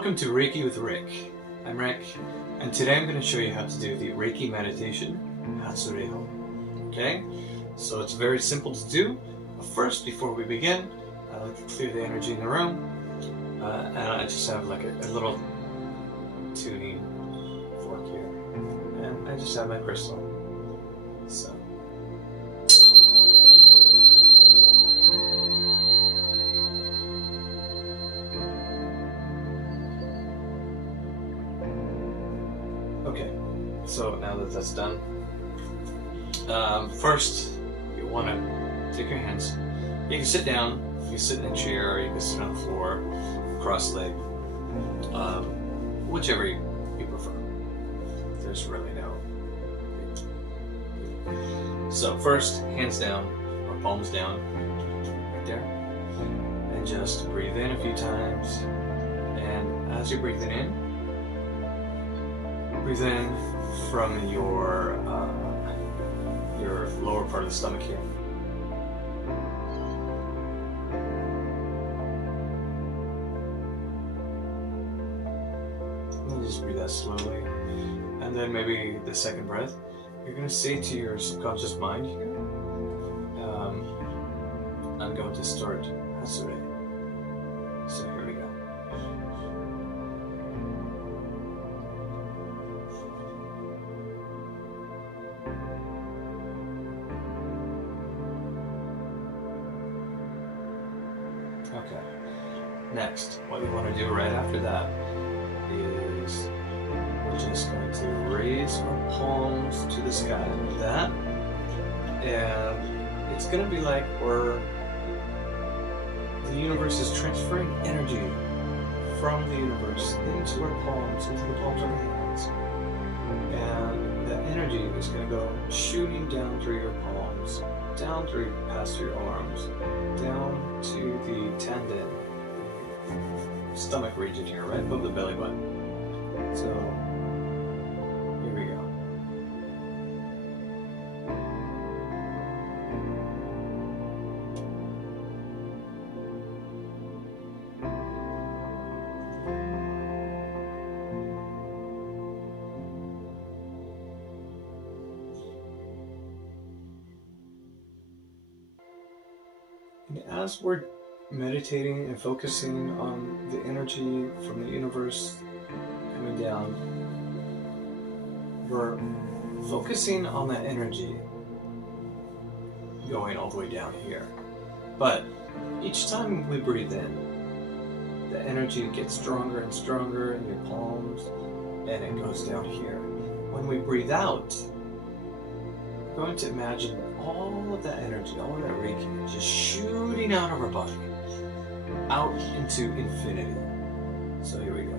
Welcome to Reiki with Rick. I'm Rick, and today I'm going to show you how to do the Reiki Meditation, Hatsureho. Okay, so it's very simple to do. But first, before we begin, I like to clear the energy in the room, and I just have like a little tuning fork here, and I just have my crystal. So. Okay, so now that that's done, first you want to take your hands. You can sit down, you can sit in a chair, or you can sit on the floor, cross-legged, whichever you prefer. There's really no. So first, hands down, or palms down, right there, and just breathe in a few times, and as you're breathing in, breathe in from your lower part of the stomach here. And just breathe out slowly. And then maybe the second breath, you're going to say to your subconscious mind here, I'm going to start Hasure. So here we go. Okay, next, what you want to do right after that is we're just going to raise our palms to the sky like that, and it's going to be like the universe is transferring energy from the universe into our palms, into the palms of our hands, and that energy is going to go shooting down through your palms, down through past your arms, down to the tendon, stomach region here, right above the belly button. So here we go. And as we're meditating and focusing on the energy from the universe coming down, we're focusing on that energy going all the way down here. But each time we breathe in, the energy gets stronger and stronger in your palms, and it goes down here. When we breathe out, we're going to imagine all of that energy, all of that Reiki, just shooting out of our body, out into infinity. So here we go.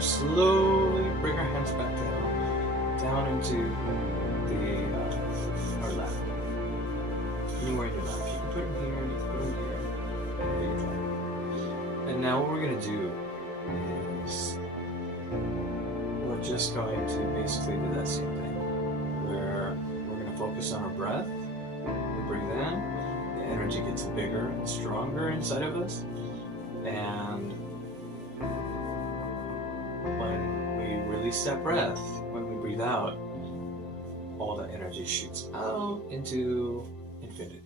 Slowly bring our hands back down into our lap. Anywhere in your lap. You can put them here, you can put them here. And now what we're going to do is we're just going to basically do that same thing, where we're going to focus on our breath. We breathe in, the energy gets bigger and stronger inside of us, and when we release that breath, when we breathe out, all the energy shoots out into infinity.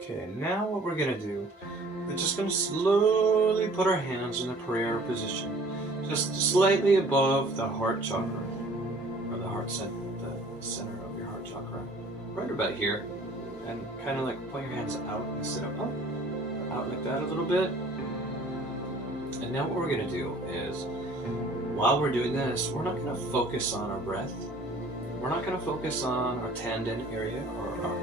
Okay, now what we're going to do, we're just going to slowly put our hands in the prayer position, just slightly above the heart chakra, or the heart center, the center of your heart chakra, right about here, and kind of like point your hands out instead of up, out like that a little bit. And now what we're going to do is, while we're doing this, we're not going to focus on our breath. We're not going to focus on our tendon area or our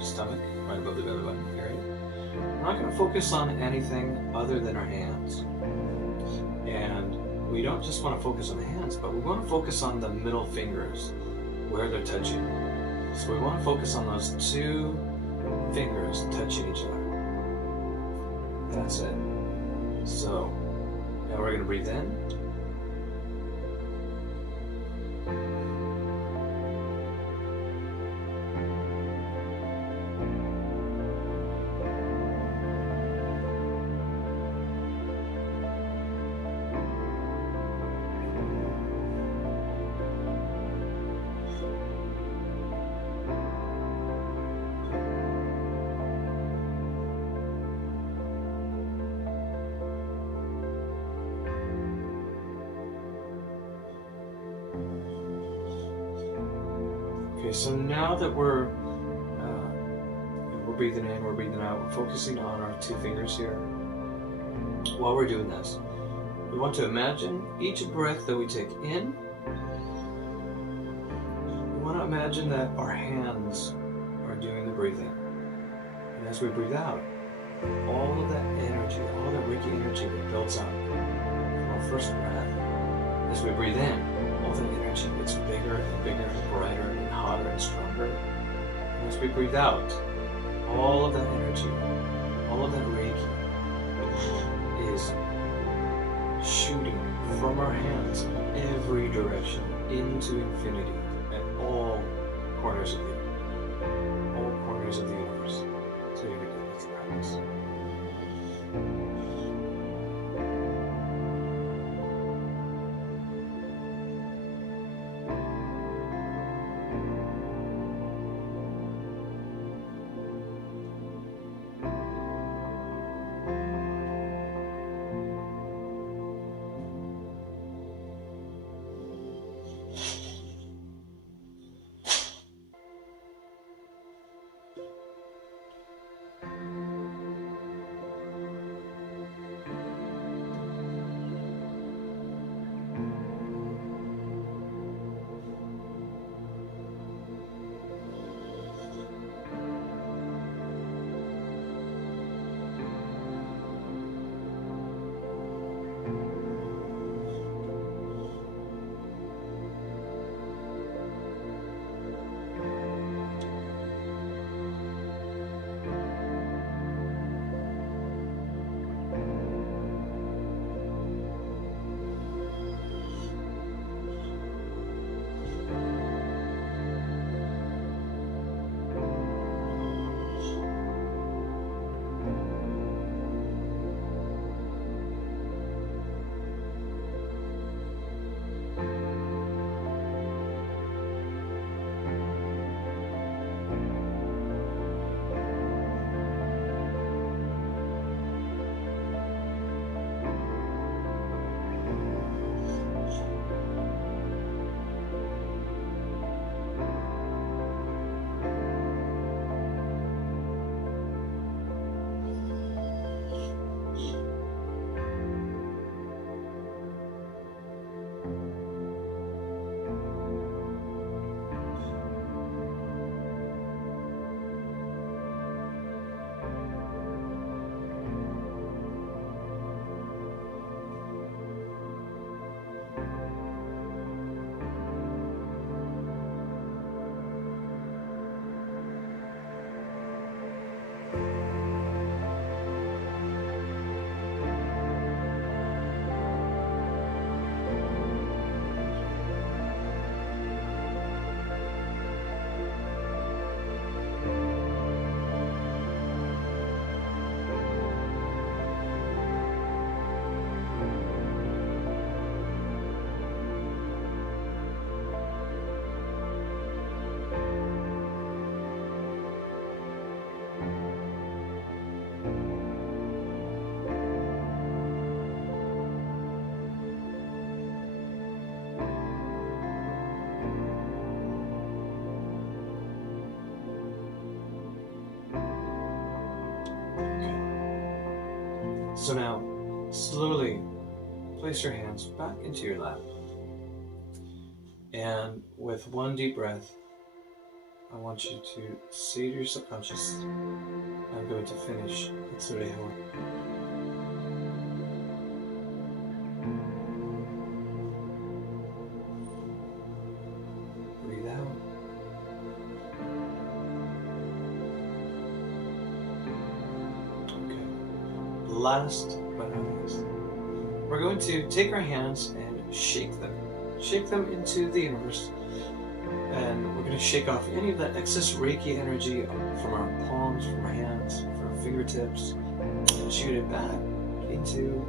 stomach, right above the belly button area. We're not going to focus on anything other than our hands. And we don't just want to focus on the hands, but we want to focus on the middle fingers, where they're touching. So we want to focus on those two fingers touching each other. That's it. So now we're going to breathe in. Okay, so now that we're breathing in, we're breathing out, we're focusing on our two fingers here. While we're doing this, we want to imagine each breath that we take in, we want to imagine that our hands are doing the breathing. And as we breathe out, all of that energy, all that Reiki energy that builds up from our first breath, as we breathe in, all the energy gets bigger and bigger and brighter and hotter and stronger. And as we breathe out, all of that energy, all of that Reiki is shooting from our hands in every direction into infinity at all corners of the earth, all corners of the universe. So here we go, let's practice. So now, slowly place your hands back into your lap. And with one deep breath, I want you to say to your subconscious, I'm going to finish Hatsureho. Breathe out. Last but not least, we're going to take our hands and shake them into the universe, and we're going to shake off any of that excess Reiki energy from our palms, from our hands, from our fingertips, and shoot it back into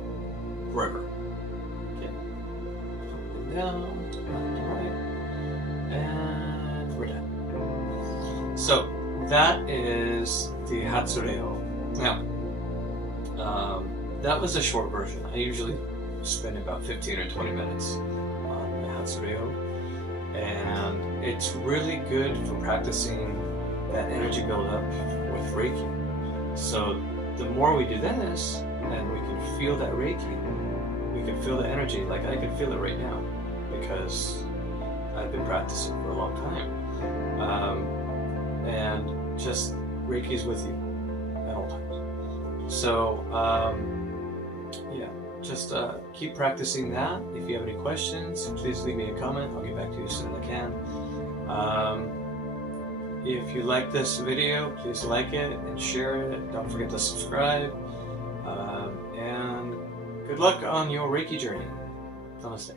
wherever. Okay. Up and down, left and right, and we're done. So that is the Hatsureho. Now, that was a short version. I usually spend about 15 or 20 minutes on the Hatsureho, and it's really good for practicing that energy buildup with Reiki. So the more we do this, and we can feel that Reiki, we can feel the energy. Like I can feel it right now because I've been practicing for a long time, and just Reiki's with you at all times. So yeah, just keep practicing that. If you have any questions, please leave me a comment. I'll get back to you as soon as I can. If you like this video, please like it and share it. Don't forget to subscribe. And good luck on your Reiki journey. Namaste.